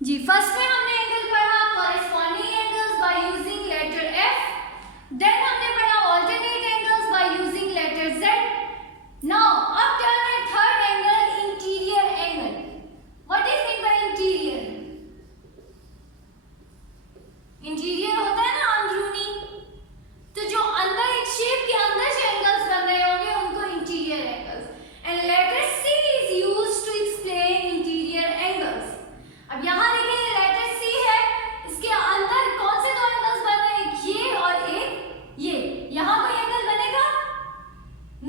जी first में हमने angle पढ़ा corresponding angles by using letter F, then हमने पढ़ा alternate angles by using letter Z. Now अब टर्न है third angle interior angle. What is mean by interior? Interior होता है ना अंदरूनी, तो जो अंदर एक शेप के अंदर जो एंगल्स बन रहे होंगे उनको interior angles. And letter C is used to explain interior angles. अब यहाँ देखिए लेटर सी है, इसके अंदर कौन से दो एंगल्स बन रहे हैं? एक ये और एक ये। यहाँ कोई एंगल बनेगा?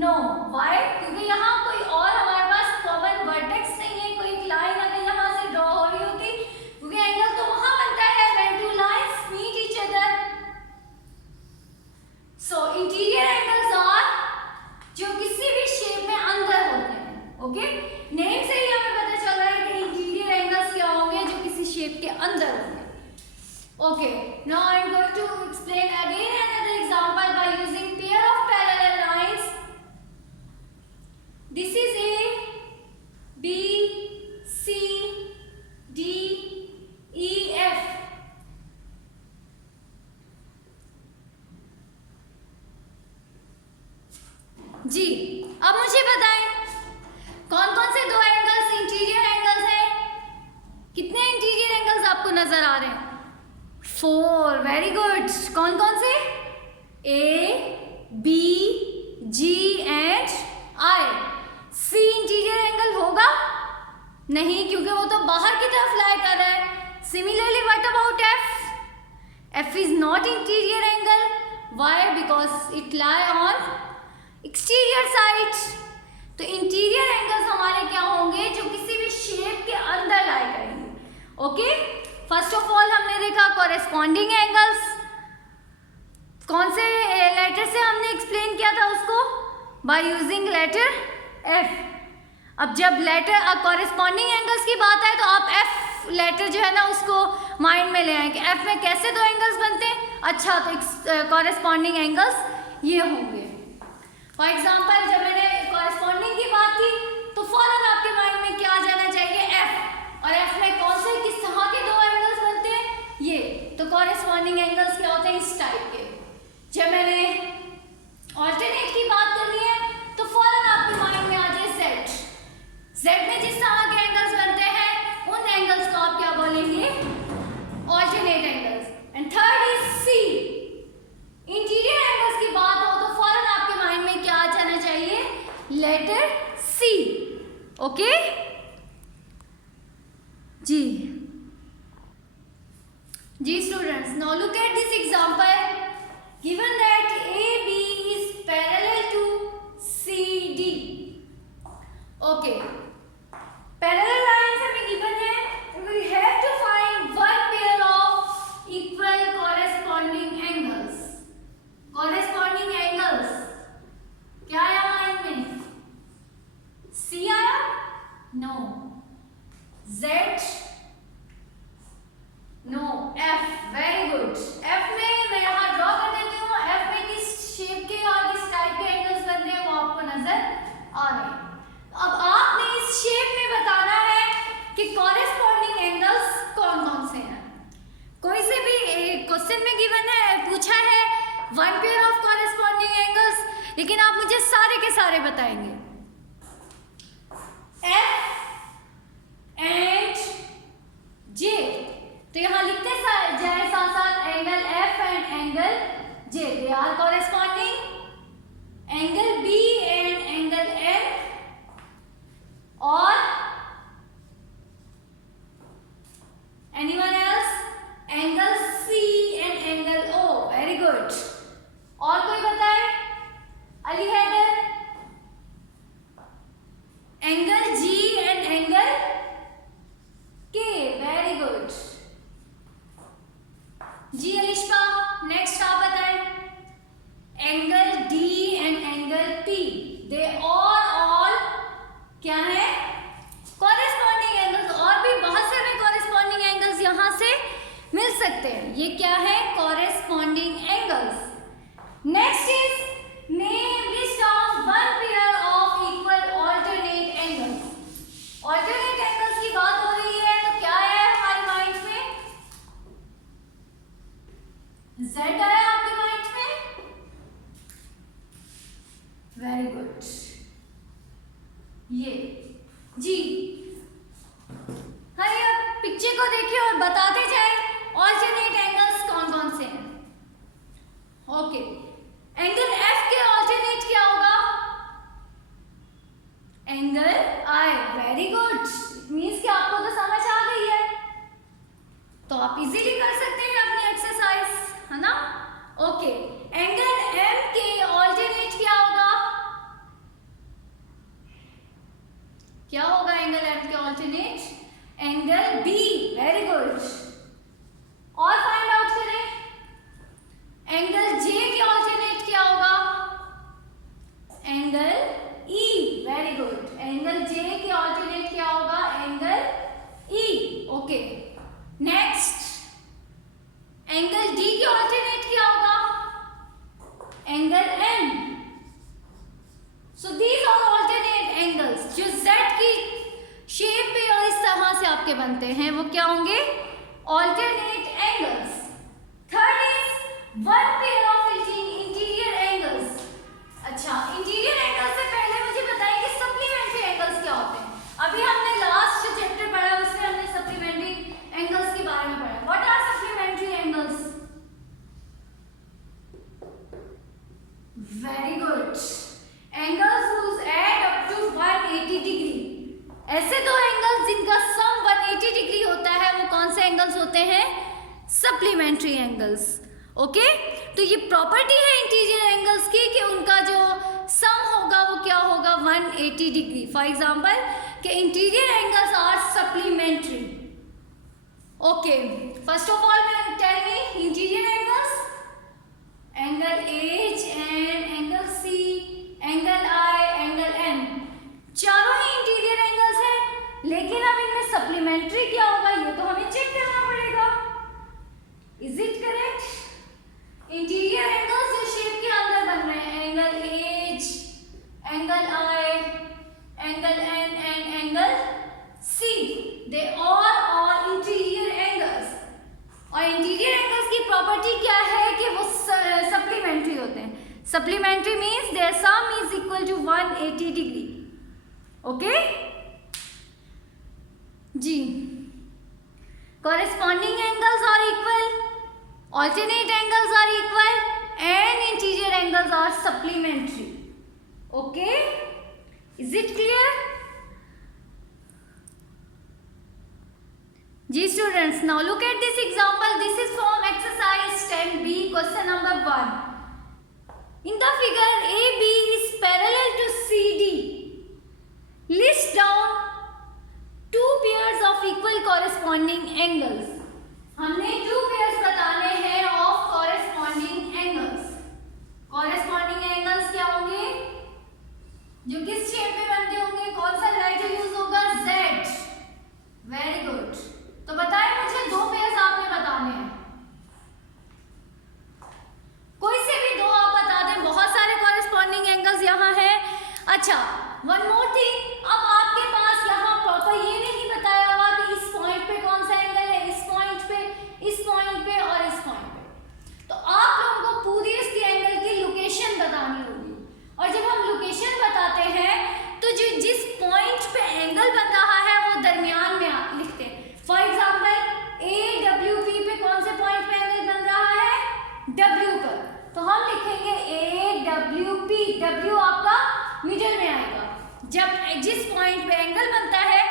नो। व्हाई? क्योंकि यहाँ कोई और हमारे पास कॉमन वर्टेक्स नहीं है, कोई लाइन अगर यहाँ से ड्रॉ हो रही होती, क्योंकि एंगल तो वहां बनता है when two lines meet each other. So interior angles are जो किसी भी शेप में अंदर होते हैं। ओके, नेम से ही हमें पता चल रहा है कि इंटीरियर एंगल्स क्या होंगे, जो किसी शेप के अंदर होंगे। Okay, now I am going to explain again another example by using pair of parallel lines. This is A, B, C, D, E, F. जी अब मुझे बताएं कौन कौन से दो एंगल्स इंटीरियर एंगल्स हैं? कितने इंटीरियर एंगल्स आपको नजर आ रहे हैं? 4। Very good. कौन कौन से? A, B, G and I. C interior angle होगा नहीं, क्योंकि वो तो बाहर की तरफ लाई कर रहा है। Similarly what about F? F is not interior angle. Why? Because it lie on exterior side. तो इंटीरियर एंगल्स हमारे क्या होंगे? जो किसी भी शेप के अंदर लाई करेंगे। ओके, फर्स्ट ऑफ ऑल हमने देखा कॉरेस्पॉन्डिंग एंगल्स। कौन से लेटर से हमने एक्सप्लेन किया था उसको? By using letter F. अब जब लेटर कॉरेस्पॉन्डिंग एंगल्स की बात आए तो आप एफ लेटर जो है ना उसको माइंड में ले आए कि एफ में कैसे दो एंगल्स बनते हैं। अच्छा, तो कॉरेस्पॉन्डिंग एंगल्स ये होंगे। फॉर एग्जाम्पल जब मैंने कॉरेस्पॉन्डिंग की बात की तो फौरन आपके माइंड में क्या आ जाना चाहिए? एफ। और एफ में कौन से किस तरह के दो एंगल्स बनते हैं? ये। तो कॉरेस्पॉन्डिंग एंगल्स क्या होते हैं? इस टाइप के। जब मैंने ऑल्टरनेट की बात करनी है तो फौरन आपके माइंड में आ जाए जेड। जेड में जिस तरह के एंगल्स बनते हैं उन एंगल्स को आप क्या बोलेंगे? Alternate angles. And third is C. Interior angles की बात हो तो फौरन आपके माइंड में क्या आ जाना चाहिए? Letter C. ओके जी students, now look at this example. Given that A B is parallel to C D. Okay, parallel lines हमें गिवन है, we have to find one pair of equal corresponding angles. Corresponding angles क्या आया mind में? C आया? No. Z? No. F. Very good. F में मैं यहाँ draw कर देती हूँ। एफ में किस शेप के और किस टाइप के एंगल्स बनते हैं वो आपको नजर आ रहे हैं। अब आपने इस शेप में बताना है कि कॉरेस्पॉन्डिंग एंगल्स कौन कौन से हैं। कोई से भी क्वेश्चन में गिवन है, पूछा है one pair of corresponding angles, लेकिन आप मुझे सारे के सारे बताएंगे। F and J. तो यहाँ लिखते जाए साथ साथ angle F and angle J, they are corresponding. Angle B and angle M और anyone else? Angle C and angle O. Very good. और कोई बताए? Ali Haidar? Angle G and angle K. Very good जी अलिशा। नेक्स्ट आप बताएं। Angle D and angle P, they all क्या है? Corresponding angles. और भी बहुत से हमें कॉरेस्पॉन्डिंग एंगल्स यहां से मिल सकते हैं। ये क्या है? Corresponding angles. Next is name list of one pair of equal alternate angles. Alternate angles की बात हो रही है तो क्या है हमारे माइंड को देखिए और बताते जाए ऑल्टरनेट एंगल्स कौन कौन से हैं। ओके, एंगल एफ के ऑल्टरनेट क्या होगा? एंगल आई। वेरी गुड, मीन्स कि आपको तो समझ आ गई है, तो आप इजीली कर सकते हैं अपनी एक्सरसाइज, है ना। ओके, एंगल एम के ऑल्टरनेट क्या होगा? क्या होगा एंगल एम के alternate? Angle B. Very good, और फाइंड आउट करें। एंगल जे के ऑल्टरनेट क्या होगा? Angle E. Very good, angle J के ऑल्टरनेट क्या होगा? Angle E. Okay, next angle D के ऑल्टरनेट क्या होगा? Angle N. So these are alternate angles जो जेड की शेप पे और इस तरह से आपके बनते हैं, वो क्या होंगे? Alternate angles. Third is one pair of interior angles. अच्छा, इंटीरियर एंगल से पहले मुझे बताइए कि सप्लीमेंट्री एंगल्स क्या होते हैं। अभी हमने लास्ट जो चैप्टर पढ़ा उसमें हमने सप्लीमेंट्री एंगल्स के बारे में पढ़ा। What are supplementary angles? Very good, angles whose add up to 180 degree. ऐसे दो एंगल्स जिनका सम 180 डिग्री होता है वो कौन से एंगल्स होते हैं? Supplementary angles. ओके, तो ये प्रॉपर्टी है इंटीरियर एंगल्स की कि उनका जो सम होगा वो क्या होगा? 180 डिग्री। फॉर एग्जांपल कि interior angles are supplementary. Okay, first of all tell me interior angles. Angle H and angle C, angle I, angle N, चारों ही इंटीरियर एंगल्स हैं, लेकिन अब इनमें सप्लीमेंट्री क्या होगा ये तो हमें चेक करना पड़ेगा। Is it correct? Interior angles जो शेप के अंदर बन रहे हैं, angle H, angle I, angle N and angle C, they are interior angles. और इंटीरियर एंगल्स की प्रॉपर्टी क्या है कि वो सप्लीमेंट्री होते हैं। Supplementary means their sum is equal to 180 degree. Okay जी, corresponding angles are equal, alternate angles are equal and interior angles are supplementary. Okay, is it clear? जी students, now look at this example. This is from exercise 10b, question number 1. In the figure, AB is parallel to CD. List down two pairs of equal corresponding angles. हमने two pairs बताने हैं of corresponding angles. Corresponding angles क्या होंगे? जो किस shape में बनते होंगे? कौन सा राइटर यूज होगा? Z. Very good. तो बताएं मुझे दो पेयर्स आपने बताने हैं, कोई से भी दो आप बता दें। बहुत सारे कॉरेस्पॉन्डिंग एंगल्स यहाँ हैं। अच्छा, वन मोर थिंग, अब आपके पास यहाँ प्रॉपर ये नहीं बताया हुआ कि इस पॉइंट पे कौन सा एंगल है, इस पॉइंट पे, इस पॉइंट पे और इस पॉइंट पे। तो आप लोगों को पूरी इसकी एंगल की लोकेशन बतानी होगी, और जब हम लोकेशन बताते हैं तो जो जिस पॉइंट पे एंगल बन रहा है वो दरमियान में लिखते हैं। फॉर एग्जाम्पल AWP पे कौन से पॉइंट पे एंगल बन रहा है? W पर, तो हम लिखेंगे AWP। W आपका मिडल में आएगा। जब जिस पॉइंट पे एंगल बनता है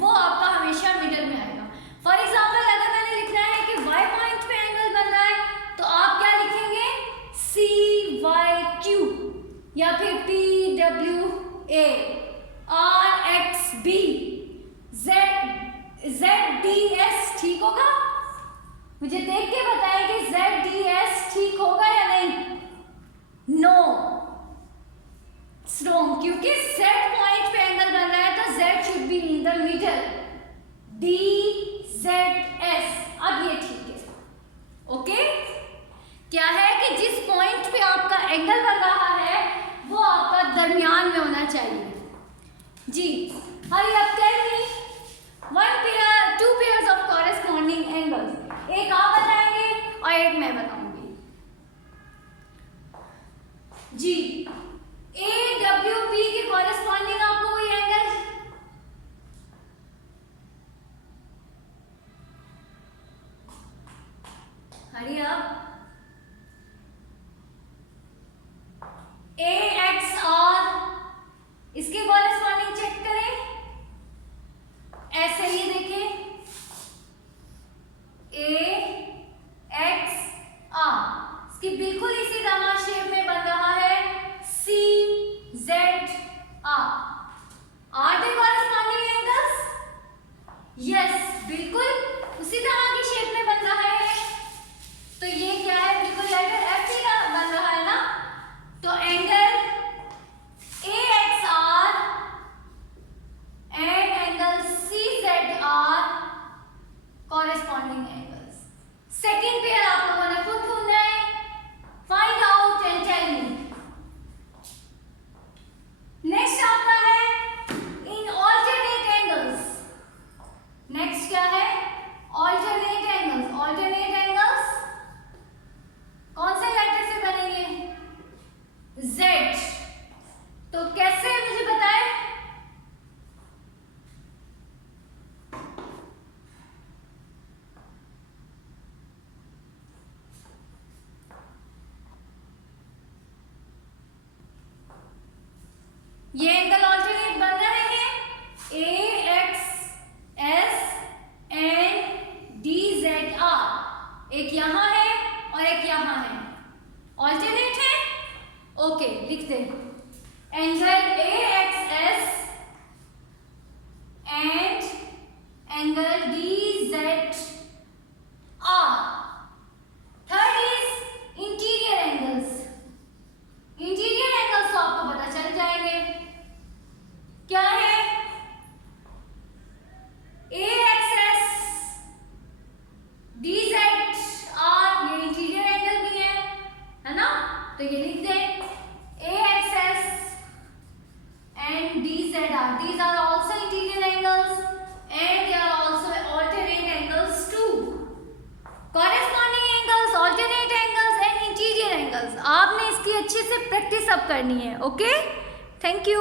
वो आपका हमेशा मिडल में आएगा। फॉर एग्जाम्पल अगर मैंने लिखना है कि Y पॉइंट पे एंगल बन रहा है तो आप क्या लिखेंगे? CYQ या फिर PWA, RXB, ZDS। ठीक होगा? मुझे देख के बताएं कि ZDS ठीक होगा या नहीं? नो, स्ट्रॉन्ग, क्योंकि Z पॉइंट पे एंगल बन रहा है तो Z should be in the middle. DZS, अब ये ठीक है। ओके, क्या है कि जिस पॉइंट पे आपका एंगल बन रहा है वो आपका दरमियान में होना चाहिए। जी, hurry up tell me two pairs of corresponding angles. एक आप बताएंगे और एक मैं बताऊंगी। जी, AWP के कॉरेस्पॉन्डिंग आपको कोई एंगल हरी अप। AXR, इसके कॉरेस्पॉन्डिंग चेक करें, ऐसे ही देखें, AXR इसकी बिल्कुल इसी तरह शेप में बन रहा है CZR। Are they corresponding angles? Yes, बिल्कुल उसी तरह की शेप में बन रहा है। तो ये क्या है, बिल्कुल लेटर F का बन रहा है ना। तो angle AXR and angle CZR corresponding angles. Second pair आप लोगों ने खुद ढूंढना है। Find out and tell me. Next आता है इन ऑल्टरनेट एंगल्स। नेक्स्ट क्या है, ऑल्टरनेट एंगल्स। ऑल्टरनेट एंगल्स कौन से लेटर से बनेंगे, Z। तो कैसे मुझे बताएं। ये एंगल ऑल्टरनेट बन रहे हैं, AXS एंड DZR। एक यहां है और एक यहां है, ऑल्टरनेट है। ओके, लिख दे angle AXS and angle DZR। Third is interior angles. Interior angles तो आपको पता चल जाएंगे, क्या है, AXS DZR, ये इंटीरियर एंगल भी है ना। तो ये लिख दें AXS and DZR, these are also interior angles and they are also alternate angles too. Corresponding angles, alternate angles and interior angles, आपने इसकी अच्छे से प्रैक्टिस अब करनी है। Okay, thank you.